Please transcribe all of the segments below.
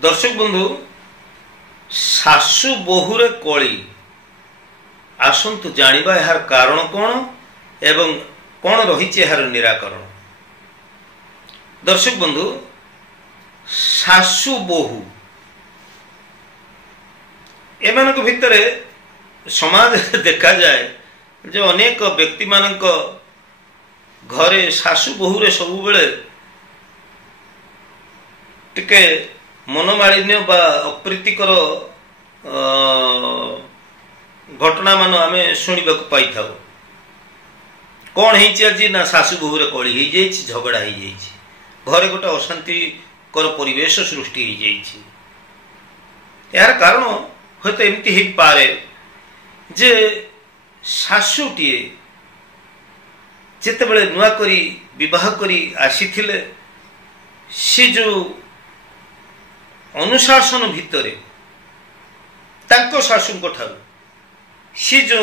दर्शक बंधु सासु बहुरे कली आसंतु जानिबा यार कारण कौन एवं कौन रही यार निराकरण। दर्शक बंधु सासु बहु एमान भितर समाज देखा जाए जो अनेक व्यक्ति मानक घरे सासु बहुरे सब बेले टिके मनोमालिन्य बा अप्रीतिकर घटना मान आम शुणा पाई था। कौन है ना सासु बहुरे कली हो जाए झगड़ा हो जाए घरे गोटे अशांतिकर परिवेश सृष्टि हो जाए। यार कारण हूँ तो एमती हो पारे जे सासुटीए जिते बड़े नुआ करी विवाह करी आसी सी जो अनुशासन भितर तांको सासुंको ठारू सी जो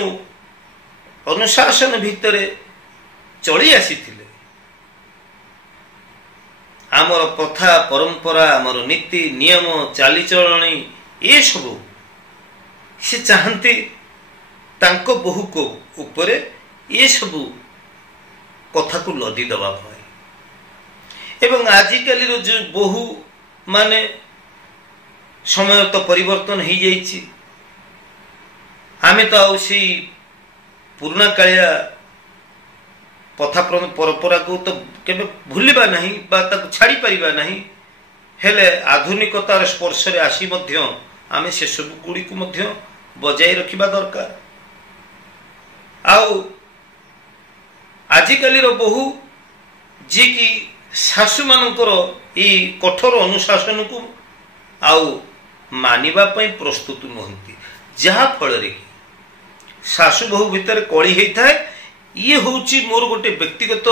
अनुशासन भितर चली आसी आमर प्रथा परंपरा आमर नीति नियम चालीचलणी ये सब से चाहती तांको बहु को ऊपरे ये सब कथा को लदी दबा एवं आजिकल जो बहु माने समय तो परिवर्तन हो जाइए आमे तो आसी पुराना कालिया प्रथा परंपरा को तो केबे भूलिबा नहीं बा ताको छाड़ी परिबा नहीं हेले आधुनिकतार स्पर्श रे आसी मध्य आमे से सब गुडी को मध्य बजाय रखिबा दरकार। आउ आजिकली रो बहु जी की सासु मानकर ई कठोर अनुशासन को आउ मानिबा पई प्रस्तुत नहंती जहा फल रे सासु बहु भितर कली होता है। ये होची मोर गोटे व्यक्तिगत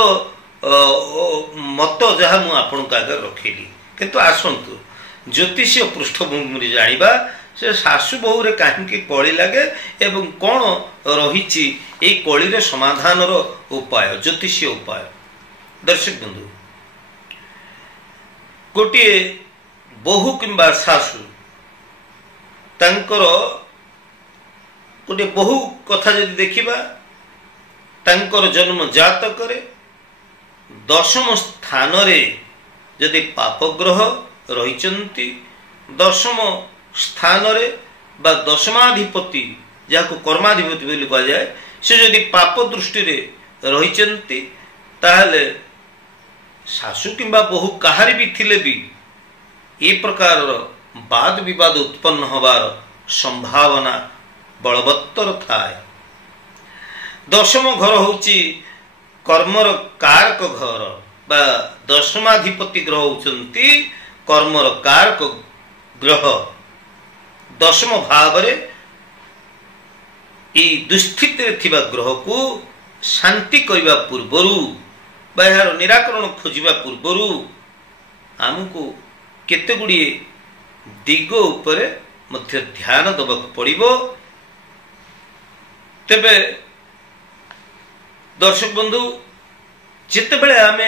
मत जहा मु आपन का आगे रखेली किंतु आसंतु ज्योतिष पृष्ठभूमि जानिबा से सासु बहु रे काहे कली लगे एवं कौन रही ए कली रे समाधान रो उपाय ज्योतिषीय उपाय। दर्शक बंधु गोटे बहु किंबा सासु तांकर गोटे बहु कथा जदि देखिबा तांकर जन्म जातक रे दशम स्थान रे जदि पाप ग्रह रहिचंती दशम स्थान रे बा दशमाधिपति जाको कर्माधिपति बोली कहा जाए से जदि पाप दृष्टि रे रहिचंती ताहले सासु किंबा बहु कहारी भी थिले भी ए प्रकार वाद विवाद उत्पन्न होबार संभावना बलवत्तर थाए। दशम घर होची कर्मर कारक घर बा दशमाधिपति ग्रह होचंती कर्मर कारक ग्रह दशम भाव रे ई दुस्थिति रे थिबा ग्रह को शांति करबा पूर्वरु बा यार निराकरण खोजिबा पूर्वरु आमको केते गुड़िए दिग उपरे मध्य ध्यान दबाक पड़िबो। तेबे दर्शक बंधु जिते बेले आमे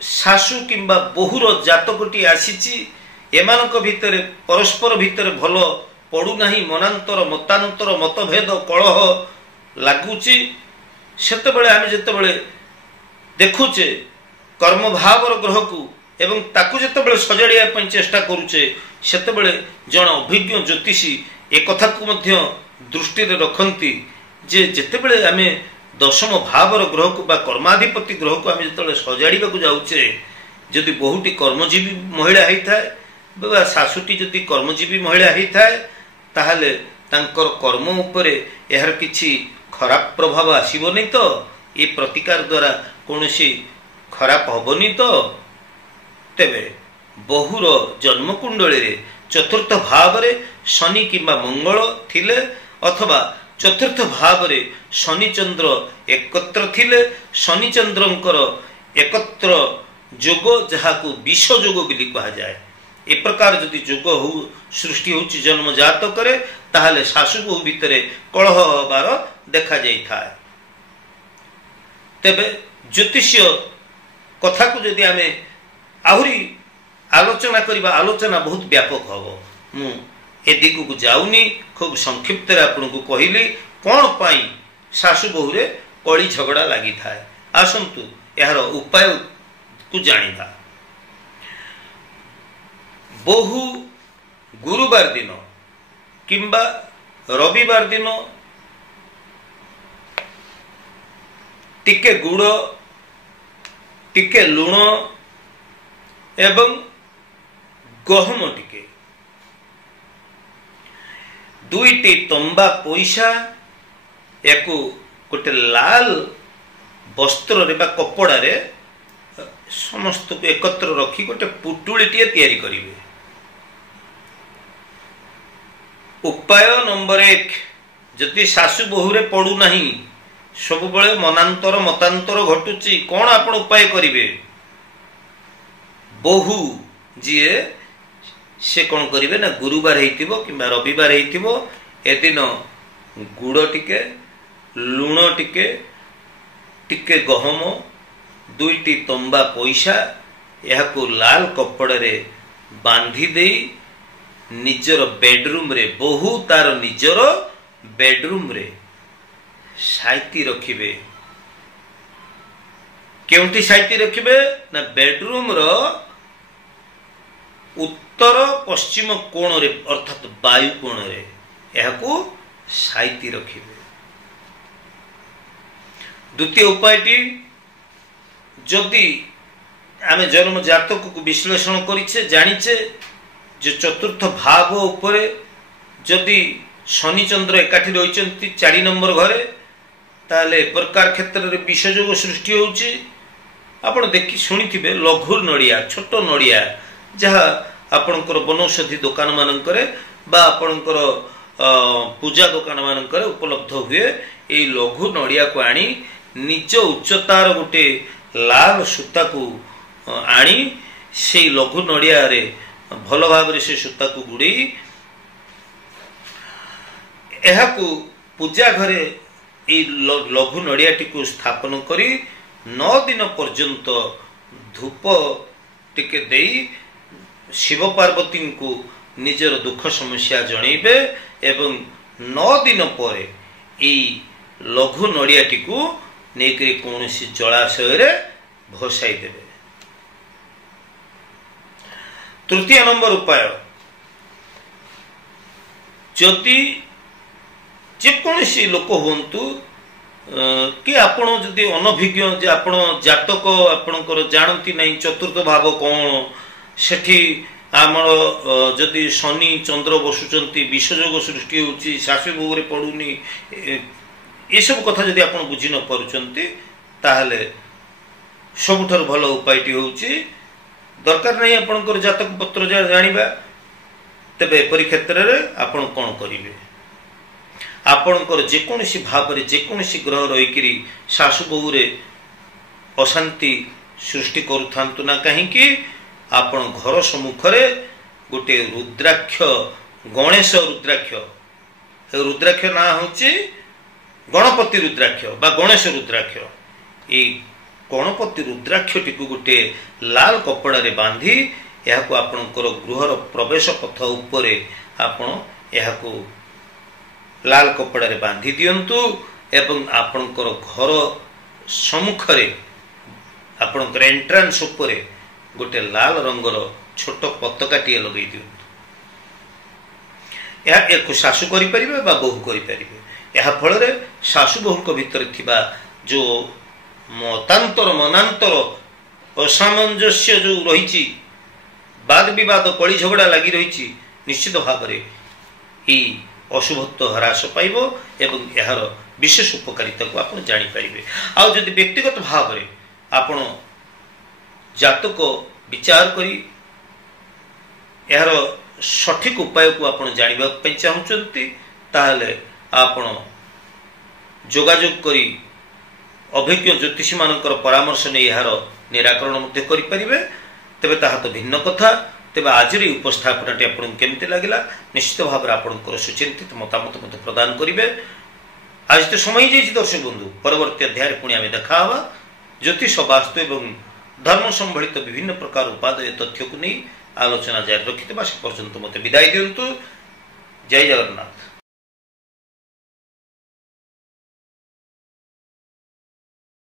सासु किंबा बहुर जातकटी आसीची एमानक भितरे परस्पर भितरे भल पड़ू नहीं मनांतर मतांतर मतभेद कलह लागुची सेते बेले आमे जेते बेले देखुचे कर्म भावर ग्रह को एवं ताकू जेते बेले सजाड़िया पई चेष्टा करूचे सेते बेले जण अभिज्ञ ज्योतिषी एक कथा को मध्य दृष्टि रे रखंती जे जेते बेले आमे दशम भावर ग्रह को बा कर्माधिपति ग्रह को आमे जेते बेले सजाड़िबा को जाउचे जदि बहुटी कर्मजीवी महिला हेई थाए बा सासुटी जदि कर्मजीवी महिला हेई थाए ताहले तांकर कर्म उपरे एहर किछि खराब प्रभाव आसीबोनी तो ए प्रतिकार द्वारा कोनोसी खराब होबोनी तो। तेबे बहुर जन्म कुंडली रे चतुर्थ भाव रे शनि किंबा मंगल थिले अथवा चतुर्थ भाव रे शनि चंद्र एकत्र थिले शनि चंद्रंकर एकत्र जोग जहाकू विष जोग बोली कहा जाए ए प्रकार जदि जोग हो सृष्टि होची जन्म जात करे ताहले सासु बहु भितरे कलह होबार देखा जाई थाए। तेबे ज्योतिषीय कथा को जदि आमे आहुरी आलोचना करवा आलोचना बहुत व्यापक हम मु ए दिग को जाऊनी खूब संक्षिप्त आपन को कहली कौन पाई सासु बहु रे कली झगड़ा लगी थाए आसंतु यार उपाय को जानिबा। बहु गुरुवार दिन किंबा रविवार दिन टिके गुड़ टिके लुण एवं गहम टिके दुईटी तंबा पैसा याकू गोटे लाल वस्त्र रे बा कपड़ा रे समस्त को एकत्र रखी गोटे पुटुळीटिए तैयारी करिवे। उपाय नंबर 1 जदि सासु बहु रे पड़ू नहीं सब बळे मनांतर मतांतर घटुची कौन आपण उपाय करिवे बहु जीए से कौन करिवे ना गुरुवार हेतिबो किंबा रविवार हेतिबो ए दिन गुड़ टिके लुण टिके टिके गहम दुईटी तंबा पैसा यह को लाल कपड़ा रे बांधी दे निजर बेडरूम रे बहु तार निजर बेडरूम रे साइती रखिबे। केउंटी साइती रखिबे ना बेडरूम रो उत्तर पश्चिम कोण रे अर्थात वायु कोण रे यह को साइती रखिबे। द्वितीय उपायटी जदि आमे जन्म जातक को विश्लेषण करिछे जानिछे जे चतुर्थ भाव उपरे जदि शनि चंद्र एकाठी रहिचंती 4 नंबर घरे ताले प्रकार क्षेत्र रे विषयोग सृष्टि होउची। आपण देखि सुनिथिबे लघु नड़िया छोट नड़िया जहा आपणकर बनौषधि दुकान मानकरे बा आपणकर पूजा दुकान मानकरे उपलब्ध हुए ए लघु नड़िया को आनी निज उच्चतार गोटे लाल सूता को आनी से लघु नड़िया रे भल भाव से सूता को गुड़े यह को पूजा घरे लघु नड़ियाटी को स्थापन करी 9 दिन पर्यंत धूप टिके देई शिव पार्वती को निजर दुख समस्या जणैबे एवं 9 दिन पर लघु नड़ियाटी को नेकरी कौनसी जलाशय रे भसाई देबे। तृतीय नंबर उपाय जदि जेकोसी लोक हुंतु कि आपण जदि अनभिज्ञ जे आपण जातक आपणकर जानती नहीं चतुर्थ भाव कौन सेठी आमर जदि शनि चंद्र बसुचंती विषयोग सृष्टि होउची सासु बहु रे पडुनी ये सब कथा जदि आपण बुझी न पारुचंती ताहले सबुठार भल उपायटी होउची दरकार नहीं आपणकर जातक पत्र जानिबा तबे एपरि क्षेत्र रे आपण कोन करिवे आपणकर जेकोसी भाव रे जेकोसी ग्रह रहीकरी सासु बहु रे अशांति सृष्टि करूथांतु ना कहीं आपण घर सम्मुख रे गोटे रुद्राक्ष गणेश रुद्राक्ष ना होची गणपति रुद्राक्ष बा गणेश रुद्राक्ष ए गणपति रुद्राक्ष टी को गोटे लाल कपड़ा रे बांधी यह को आपणकर गृहर प्रवेश पथ उपरे आपण यह को लाल कपड़ा रे बांधी दियंतु एवं आपणकर घर सम्मुख रे आपणकर एंट्रांस उपरे गोटे लाल रंगर छोट पताकाटिए लगे दियंतु। यह एक सासु करि परिबे बा बहु करि परिबे। यह फल रे सासु बहु भितर थिबा जो मतांतर मनांतर असामंजस्य जो रही वाद विवाद कली झगड़ा लगी रही निश्चित भाव में अशुभत्व ह्रास पाइब एवं यार विशेष उपकारिता को आप जानीपारे। आउ जदि व्यक्तिगत भाव में आपण जातक विचार करी यार सठिक उपाय को आप जानवाई चाहते ताहले आपण जोगाजोग करी अभिज्ञ ज्योतिषी मानकर परामर्श नहीं यार निराकरण करें तेरे ताहा तो भिन्न कथा। तेज आज उपस्थापना आपको केमती लगे निश्चित भाव में आपंकर सुचिंतित मतामत प्रदान करेंगे। आज तो समय दर्शक बंधु परवर्ती अध्याय पुणी आम देखा ज्योतिष वास्तु एवं धर्म संबलित विभिन्न प्रकार उपादेय तथ्य को नहीं ଆଲୋଚନା ଜାରି ରଖିଥିବା। ସେ ପର୍ଯ୍ୟନ୍ତ ମୋତେ ବିଦାୟ ଦିଅନ୍ତୁ। ଜୟ ଜଗନ୍ନାଥ।